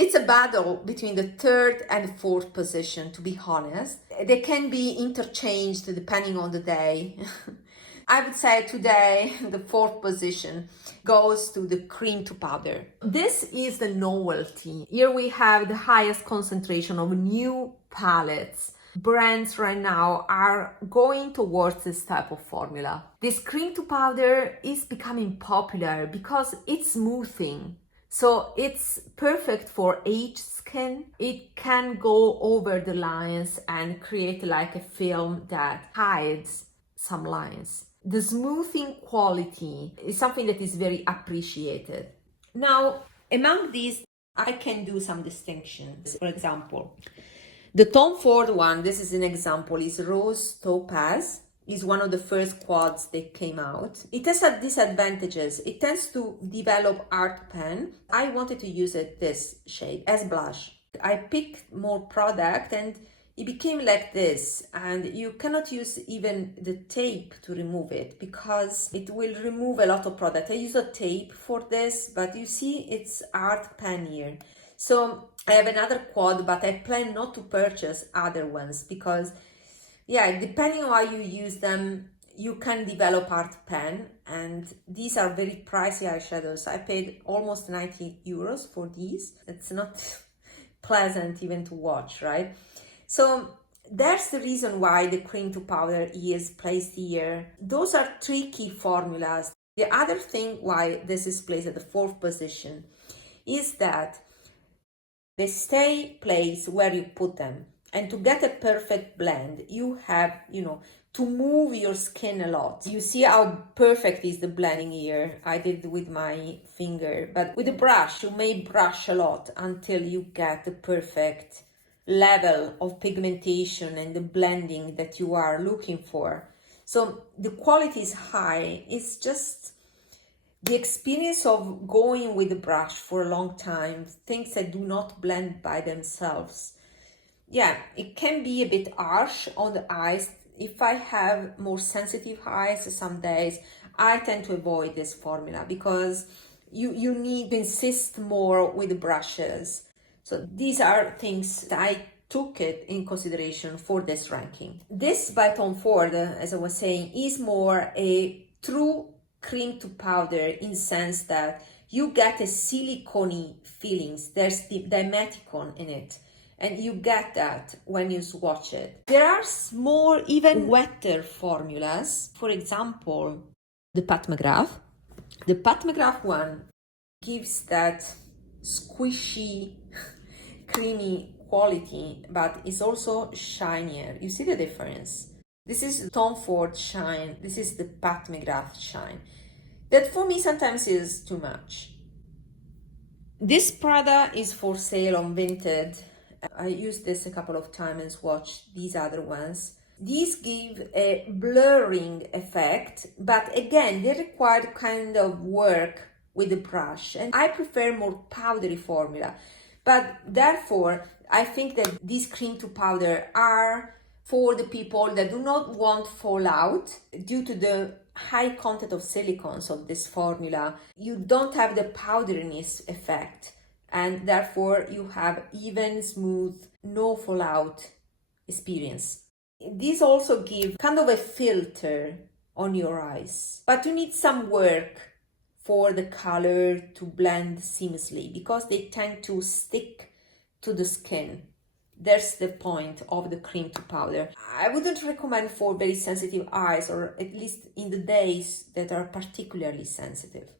It's a battle between the third and fourth position, to be honest. They can be interchanged depending on the day. I would say today the fourth position goes to the cream to powder. This is the novelty. Here we have the highest concentration of new palettes. Brands right now are going towards this type of formula. This cream to powder is becoming popular because it's smoothing. So it's perfect for aged skin. It can go over the lines and create like a film that hides some lines. The smoothing quality is something that is very appreciated. Now, among these, I can do some distinctions. For example, the Tom Ford one, this is an example, is Rose Topaz. Is one of the first quads that came out. It has had disadvantages. It tends to develop art pen. I wanted to use it this shade as blush. I picked more product and it became like this, and you cannot use even the tape to remove it because it will remove a lot of product. I use a tape for this, but you see it's art pen here. So I have another quad, but I plan not to purchase other ones because yeah, depending on how you use them, you can develop art pen, and these are very pricey eyeshadows. I paid almost 90 euros for these. It's not pleasant even to watch, right? So that's the reason why the cream to powder is placed here. Those are tricky formulas. The other thing why this is placed at the fourth position is that they stay placed where you put them. And to get a perfect blend, you have, to move your skin a lot. You see how perfect is the blending here. I did with my finger, but with a brush, you may brush a lot until you get the perfect level of pigmentation and the blending that you are looking for. So the quality is high. It's just the experience of going with the brush for a long time, things that do not blend by themselves. Yeah, it can be a bit harsh on the eyes. If I have more sensitive eyes some days, I tend to avoid this formula because you need to insist more with the brushes. So these are things that I took it in consideration for this ranking. This by Tom Ford, as I was saying, is more a true cream to powder in the sense that you get a silicone feelings. There's the dimeticon in it. And you get that when you swatch it. There are more, even wetter formulas. For example, the Pat McGrath. The Pat McGrath one gives that squishy, creamy quality, but it's also shinier. You see the difference? This is Tom Ford shine. This is the Pat McGrath shine. That for me sometimes is too much. This Prada is for sale on Vinted. I used this a couple of times and swatched these other ones. These give a blurring effect, but again, they require kind of work with the brush. And I prefer more powdery formula. But therefore, I think that these cream to powder are for the people that do not want fallout due to the high content of silicones of this formula. You don't have the powderiness effect. And therefore you have even smooth, no fallout experience. These also give kind of a filter on your eyes, but you need some work for the color to blend seamlessly because they tend to stick to the skin. That's the point of the cream to powder. I wouldn't recommend for very sensitive eyes, or at least in the days that are particularly sensitive.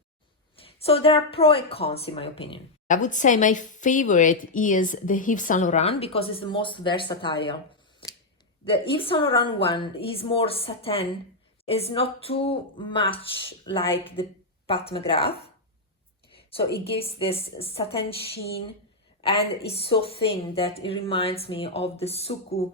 So there are pros and cons in my opinion. I would say my favorite is the Yves Saint Laurent because it's the most versatile. The Yves Saint Laurent one is more satin, is not too much like the Pat McGrath. So it gives this satin sheen and it's so thin that it reminds me of the Suqqu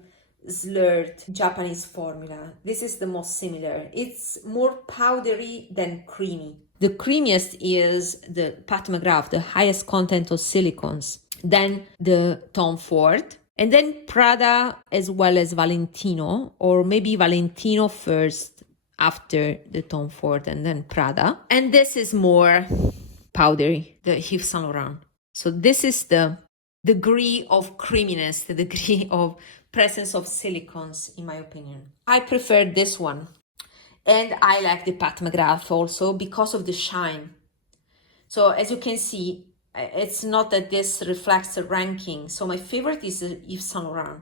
slurred Japanese formula. This is the most similar. It's more powdery than creamy. The creamiest is the Pat McGrath, the highest content of silicones. Then the Tom Ford. And then Prada as well as Valentino, or maybe Valentino first after the Tom Ford and then Prada. And this is more powdery, the Yves Saint Laurent. So this is the degree of creaminess, the degree of presence of silicones, in my opinion. I prefer this one. And I like the Pat McGrath also because of the shine. So as you can see, it's not that this reflects the ranking. So my favorite is the Yves Saint Laurent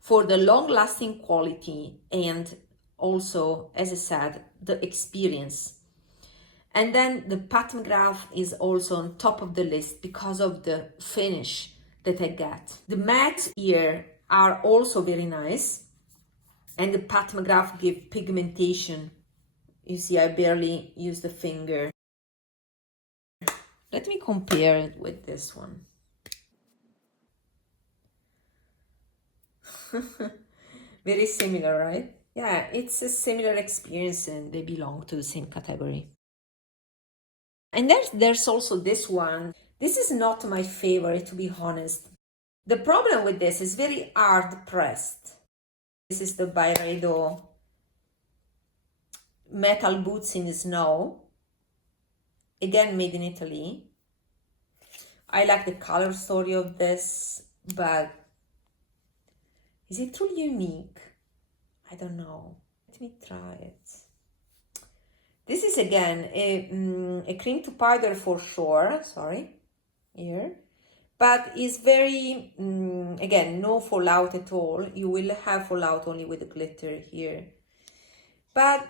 for the long-lasting quality and also, as I said, the experience. And then the Pat McGrath is also on top of the list because of the finish that I get. The matte here are also very nice, and the Pat McGrath give pigmentation. You see, I barely use the finger. Let me compare it with this one. Very similar, right? Yeah, it's a similar experience and they belong to the same category. And there's also this one. This is not my favorite, to be honest. The problem with this is very hard pressed. This is the Byredo metal boots in the snow. Again, made in Italy. I like the color story of this, but is it truly unique? I don't know. Let me try it. This is again a cream to powder for sure. Sorry, here. But it's very, again, no fallout at all. You will have fallout only with the glitter here. But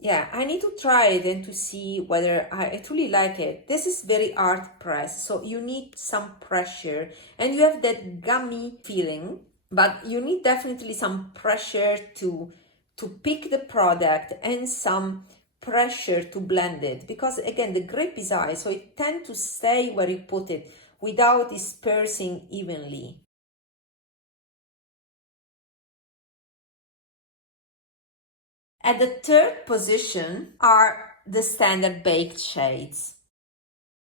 yeah, I need to try it and to see whether I truly like it. This is very hard pressed, so you need some pressure and you have that gummy feeling, but you need definitely some pressure to pick the product and some pressure to blend it, because again, the grape is high, so it tends to stay where you put it without dispersing evenly. At the third position are the standard baked shades.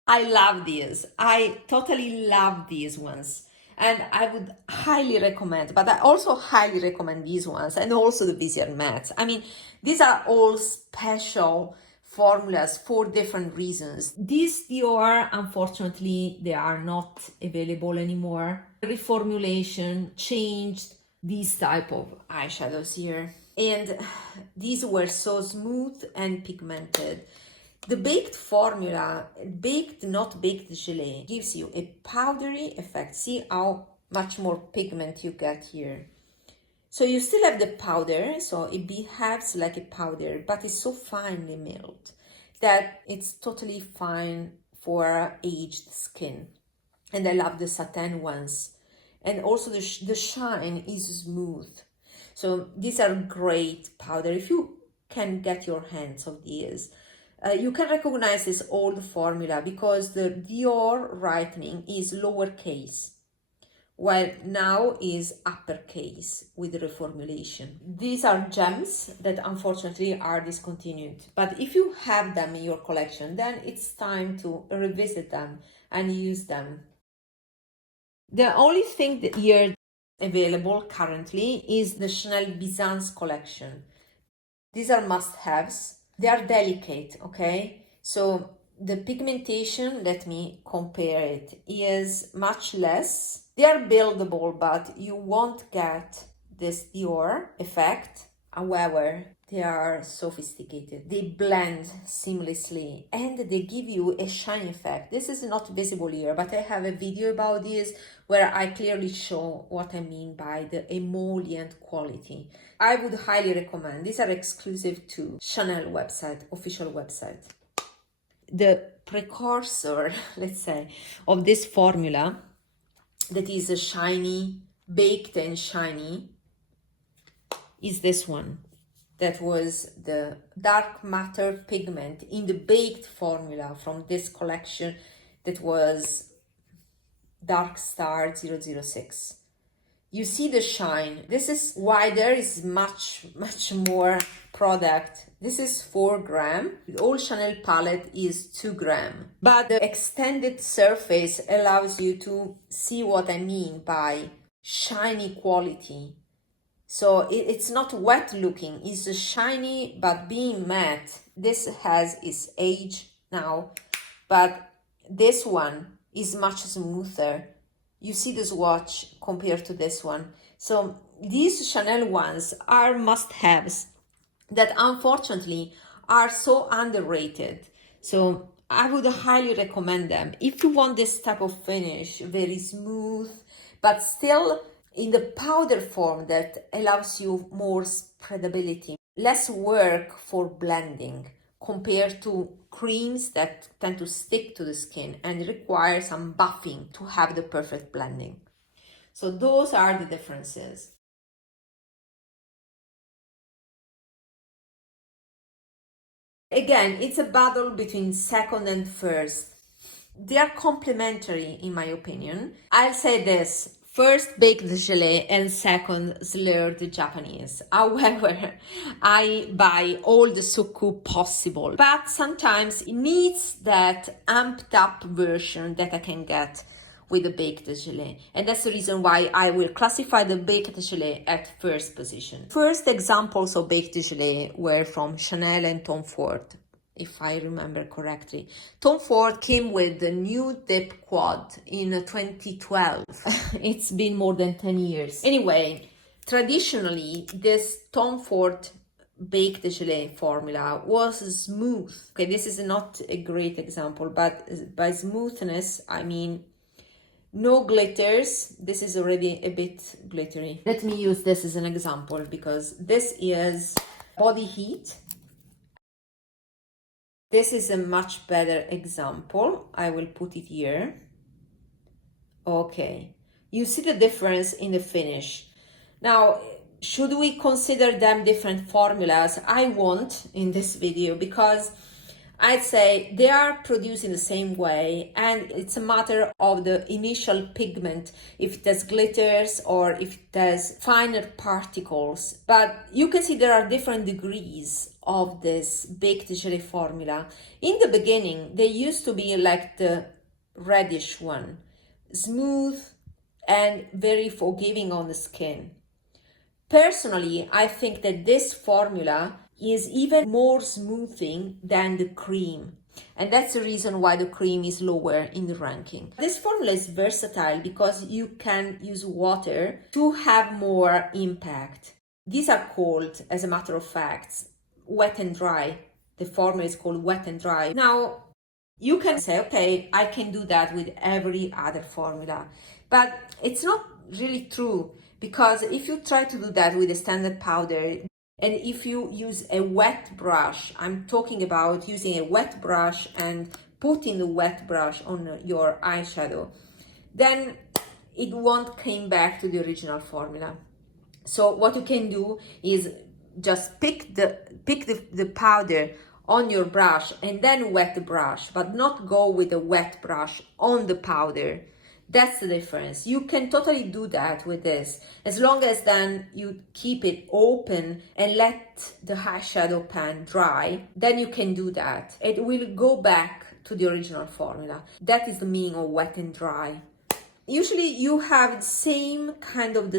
I love these. I totally love these ones. And I would highly recommend, but I also highly recommend these ones and also the Viseart mattes. I mean, these are all special formulas for different reasons. These Dior, unfortunately, they are not available anymore. Reformulation changed these type of eyeshadows here. And these were so smooth and pigmented. The baked formula, baked, not baked gelée, gives you a powdery effect. See how much more pigment you get here. So you still have the powder, so it behaves like a powder, but it's so finely milled that it's totally fine for aged skin. And I love the satin ones. And also the shine is smooth. So these are great powder. If you can get your hands on these, you can recognize this old formula because the Dior writing is lowercase, while now is uppercase with the reformulation. These are gems that unfortunately are discontinued. But if you have them in your collection, then it's time to revisit them and use them. The only thing that here available currently is the Chanel Byzance collection. These are must-haves. They are delicate, okay? So the pigmentation, let me compare it, is much less. They are buildable, but you won't get this Dior effect. However, they are sophisticated. They blend seamlessly and they give you a shine effect. This is not visible here, but I have a video about this where I clearly show what I mean by the emollient quality. I would highly recommend. These are exclusive to Chanel website, official website. The precursor, let's say, of this formula that is a shiny, baked and shiny, is this one. That was the dark matter pigment in the baked formula from this collection that was Dark Star 006. You see the shine. This is why there is much more product. This is 4 grams. The whole Chanel palette is 2 grams. But the extended surface allows you to see what I mean by shiny quality. So it's not wet looking, it's shiny, but being matte. This has its age now, but this one is much smoother. You see the swatch compared to this one. So these Chanel ones are must-haves that unfortunately are so underrated. So I would highly recommend them. If you want this type of finish, very smooth, but still in the powder form that allows you more spreadability, less work for blending compared to creams that tend to stick to the skin and require some buffing to have the perfect blending. So those are the differences. Again, it's a battle between second and first. They are complementary in my opinion. I'll say this. First, Baked Gelée, and second, Slur the Japanese. However, I buy all the Suqqu possible, but sometimes it needs that amped up version that I can get with the Baked Gelée. And that's the reason why I will classify the Baked Gelée at first position. First examples of Baked Gelée were from Chanel and Tom Ford, if I remember correctly. Tom Ford came with the new dip quad in 2012. It's been more than 10 years. Anyway, traditionally, this Tom Ford Baked Gelée formula was smooth. Okay, this is not a great example, but by smoothness, I mean no glitters. This is already a bit glittery. Let me use this as an example because this is Body Heat. This is a much better example. I will put it here. Okay, you see the difference in the finish. Now, should we consider them different formulas? I won't in this video because I'd say they are produced in the same way and it's a matter of the initial pigment, if it has glitters or if it has finer particles. But you can see there are different degrees of this Baked Gelée formula. In the beginning, they used to be like the reddish one, smooth and very forgiving on the skin. Personally, I think that this formula is even more smoothing than the cream. And that's the reason why the cream is lower in the ranking. This formula is versatile because you can use water to have more impact. These are called, as a matter of fact, wet and dry. The formula is called wet and dry. Now, you can say, okay, I can do that with every other formula. But it's not really true because if you try to do that with a standard powder, and if you use a wet brush, I'm talking about using a wet brush and putting the wet brush on your eyeshadow, then it won't come back to the original formula. So what you can do is just pick the powder on your brush and then wet the brush, but not go with a wet brush on the powder. That's the difference. You can totally do that with this, as long as then you keep it open and let the eyeshadow pan dry, then you can do that. It will go back to the original formula. That is the meaning of wet and dry. Usually you have the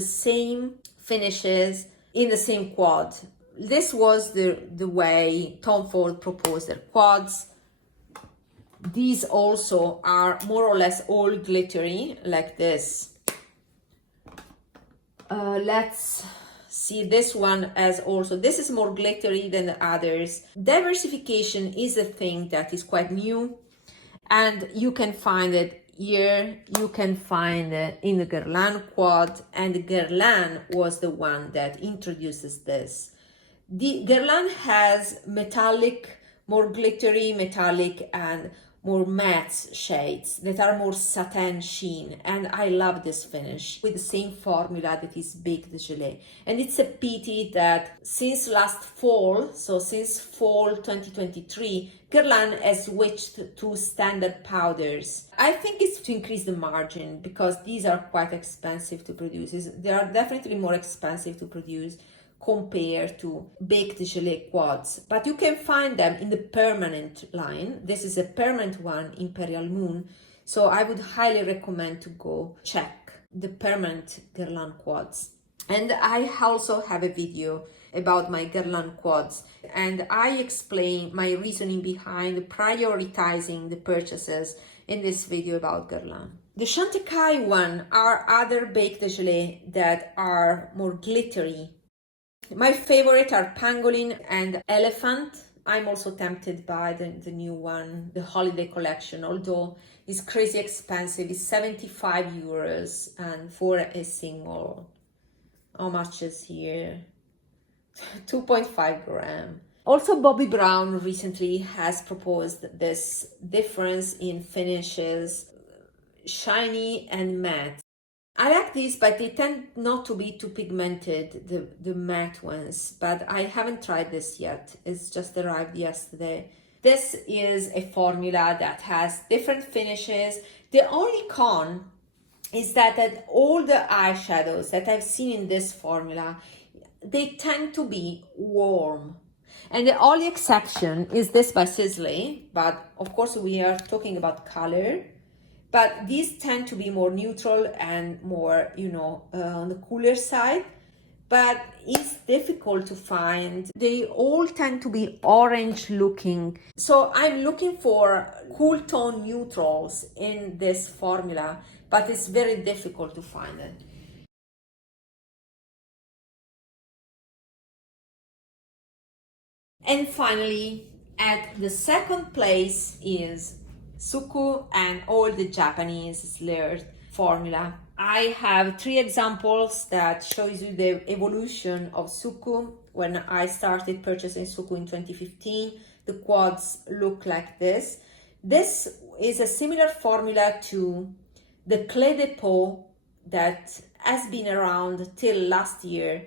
same finishes in the same quad. This was the way Tom Ford proposed their quads. These also are more or less all glittery, like this. Let's see, this one as also, this is more glittery than the others. Diversification is a thing that is quite new, and you can find it here, you can find it in the Guerlain quad, and Guerlain was the one that introduces this. The Guerlain has metallic, more glittery, metallic, and more matte shades that are more satin sheen, and I love this finish with the same formula that is Baked Gelée. And it's a pity that since last fall, so since fall 2023, Guerlain has switched to standard powders. I think it's to increase the margin because these are quite expensive to produce. They are definitely more expensive to produce compared to Baked Gelée quads, but you can find them in the permanent line. This is a permanent one, Imperial Moon, so I would highly recommend to go check the permanent Guerlain quads. And I also have a video about my Guerlain quads, and I explain my reasoning behind prioritizing the purchases in this video about Guerlain. The Chantecaille one are other baked gelée that are more glittery. My favorite are Pangolin and Elephant. I'm also tempted by the new one, the holiday collection, although it's crazy expensive. It's 75 euros and for a single. How much is here? 2.5 gram. Also, Bobbi Brown recently has proposed this difference in finishes, shiny and matte. I like these, but they tend not to be too pigmented, the matte ones, but I haven't tried this yet. It's just arrived yesterday. This is a formula that has different finishes. The only con is that all the eyeshadows that I've seen in this formula, they tend to be warm. And the only exception is this by Sisley, but of course we are talking about color. But these tend to be more neutral and more, on the cooler side. But it's difficult to find. They all tend to be orange looking. So I'm looking for cool tone neutrals in this formula, but it's very difficult to find it. And finally, at the second place is Suqqu and all the Japanese slurred formula. I have 3 examples that shows you the evolution of Suqqu. When I started purchasing Suqqu in 2015, the quads look like this. This is a similar formula to the Cle de Peau that has been around till last year.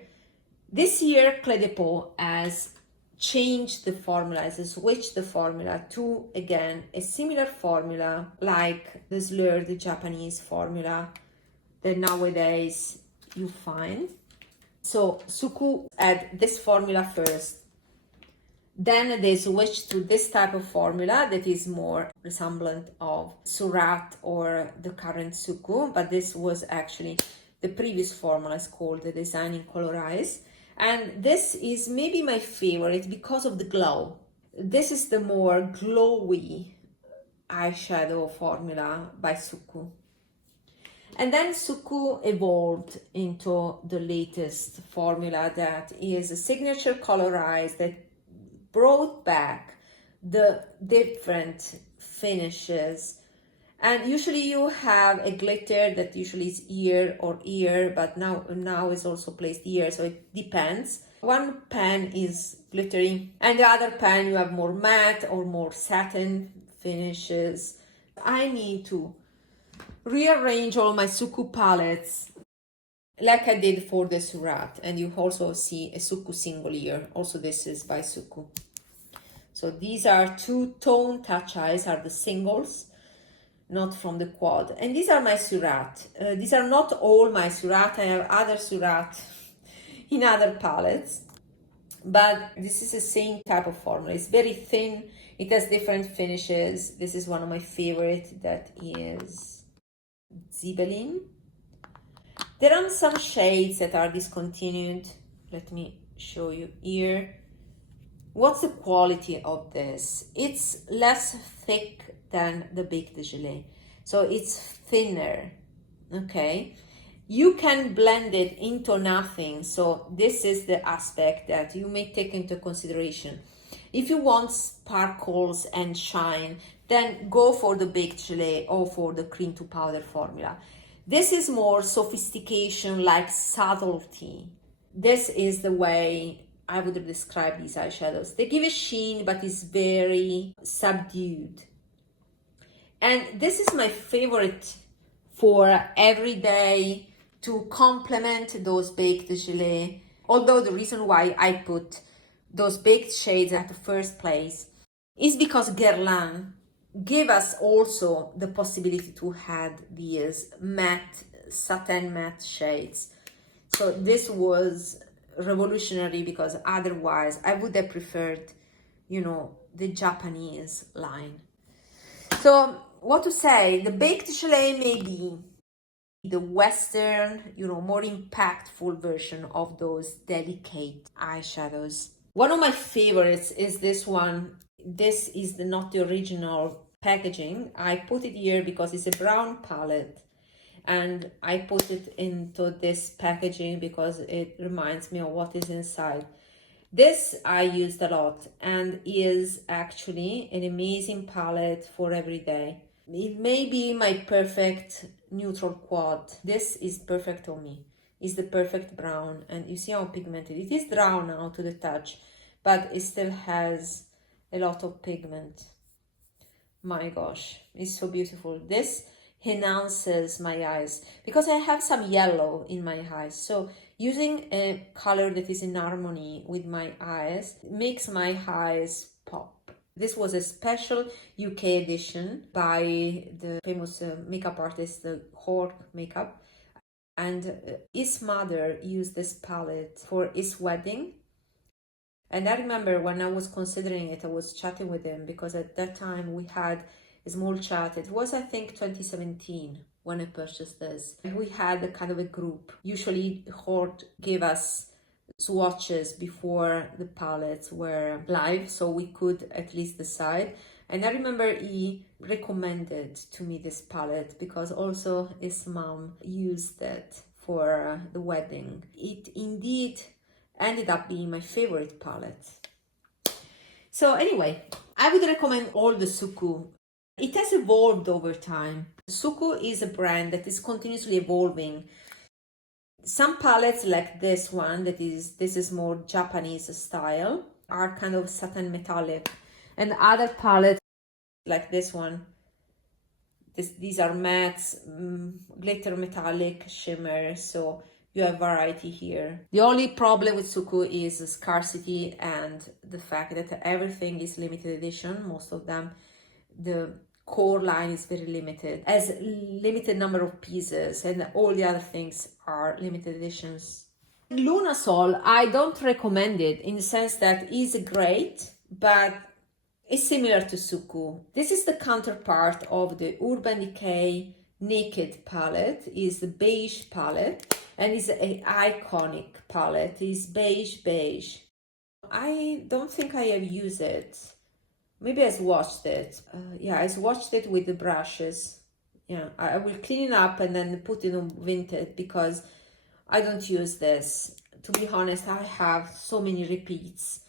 This year, Cle de Peau has changed the formula, has switched the formula to, again, a similar formula like the slurred Japanese formula that nowadays you find. So Suqqu had this formula first. Then they switched to this type of formula that is more resemblant of Surat or the current Suqqu, but this was actually the previous formula. It's called the Designing Colorize. And this is maybe my favorite because of the glow. This is the more glowy eyeshadow formula by Suqqu. And then Suqqu evolved into the latest formula that is a signature colorize that brought back the different finishes. And usually you have a glitter that usually is ear, but now is also placed here, so it depends. One pan is glittery, and the other pan you have more matte or more satin finishes. I need to rearrange all my Suqqu palettes like I did for the Surat, and you also see a Suqqu single here. Also, this is by Suqqu. So these are 2 tone touch eyes, are the singles, not from the quad. And these are my Surat. These are not all my Surat. I have other Surat in other palettes. But this is the same type of formula. It's very thin. It has different finishes. This is one of my favorite. That is Zibelin. There are some shades that are discontinued. Let me show you here. What's the quality of this? It's less thick than the baked gelée, so it's thinner. Okay, you can blend it into nothing, so this is the aspect that you may take into consideration. If you want sparkles and shine, then go for the baked gelée or for the cream to powder formula. This is more sophistication, like subtlety. This is the way I would describe these eyeshadows. They give a sheen, but it's very subdued. And this is my favorite for every day to complement those baked gelée. Although the reason why I put those baked shades at the first place is because Guerlain gave us also the possibility to have these matte, satin matte shades. So this was revolutionary because otherwise I would have preferred, the Japanese line. So what to say, the baked gelée may be the Western, more impactful version of those delicate eyeshadows. One of my favorites is this one. This is not the original packaging. I put it here because it's a brown palette, and I put it into this packaging because it reminds me of what is inside. This I used a lot and is actually an amazing palette for every day. It may be my perfect neutral quad. This is perfect on me. It's the perfect brown, and you see how pigmented it is. Brown now to the touch, but it still has a lot of pigment. My gosh, it's so beautiful. This enhances my eyes because I have some yellow in my eyes, so using a color that is in harmony with my eyes makes my eyes pop. This was a special UK edition by the famous makeup artist Hork Makeup, and his mother used this palette for his wedding. And I remember when I was considering it, I was chatting with him because at that time we had a small chat. It was, I think, 2017 when I purchased this. And we had a kind of a group. Usually Hort gave us swatches before the palettes were live, so we could at least decide. And I remember he recommended to me this palette because also his mom used it for the wedding. It indeed ended up being my favorite palette. So anyway, I would recommend all the Suqqu. It has evolved over time. Suqqu is a brand that is continuously evolving. Some palettes like this one, this is more Japanese style, are kind of satin metallic. And other palettes like this one, these are mattes, glitter metallic, shimmer, so you have variety here. The only problem with Suqqu is scarcity and the fact that everything is limited edition. Most of them, the core line is very limited, has limited number of pieces, and all the other things are limited editions. Lunasol, I don't recommend it in the sense that it's great, but it's similar to Suqqu. This is the counterpart of the Urban Decay Naked palette. Is the beige palette, and it's an iconic palette. It's beige. I don't think I have used it. Maybe I swatched it. Yeah, I swatched it with the brushes. Yeah, I will clean it up and then put it on Vinted because I don't use this. To be honest, I have so many repeats.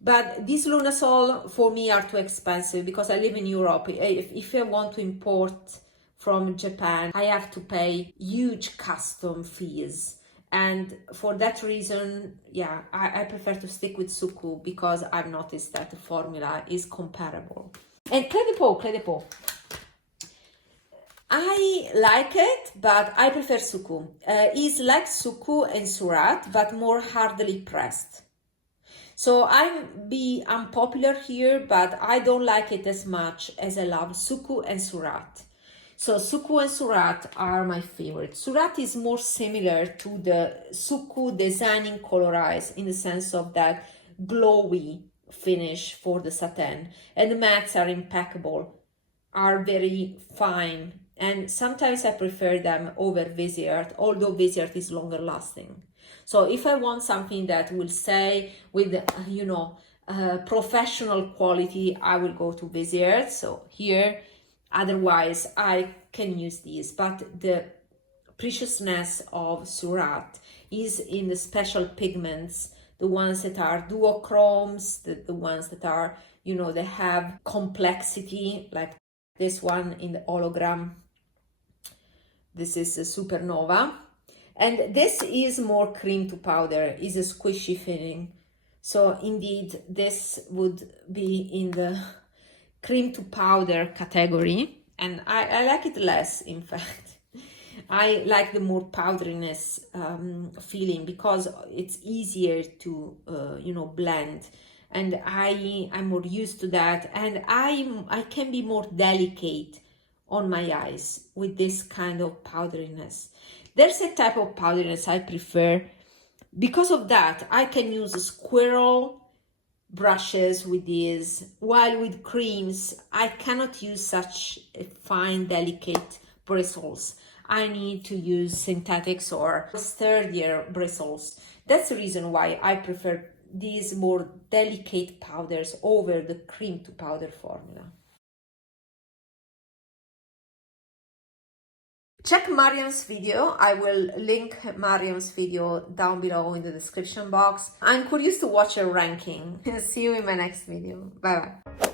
But these Lunasol for me are too expensive because I live in Europe. If I want to import from Japan, I have to pay huge custom fees. And for that reason, yeah, I prefer to stick with Suqqu because I've noticed that the formula is comparable. And Cle de Peau. I like it, but I prefer Suqqu. It's like Suqqu and Surat, but more hardly pressed. So I'm unpopular here, but I don't like it as much as I love Suqqu and Surat. So Suqqu and Surat are my favorite. Surat is more similar to the Suqqu designing colorize in the sense of that glowy finish for the satin. And the mattes are impeccable, are very fine. And sometimes I prefer them over Viseart, although Viseart is longer lasting. So if I want something that will stay with, professional quality, I will go to Viseart. So here, otherwise I can use these. But the preciousness of Surat is in the special pigments, the ones that are duochromes, the ones that are, they have complexity, like this one in the hologram. This is a supernova. And this is more cream to powder, is a squishy feeling. So indeed, this would be in the cream to powder category. And I like it less, in fact. I like the more powderiness feeling because it's easier to, blend. And I'm more used to that. And I can be more delicate on my eyes with this kind of powderiness. There's a type of powderiness I prefer. Because of that, I can use squirrel brushes with these, while with creams, I cannot use such fine, delicate bristles. I need to use synthetics or sturdier bristles. That's the reason why I prefer these more delicate powders over the cream to powder formula. Check Mariam's video. I will link Mariam's video down below in the description box. I'm curious to watch her ranking. See you in my next video. Bye bye.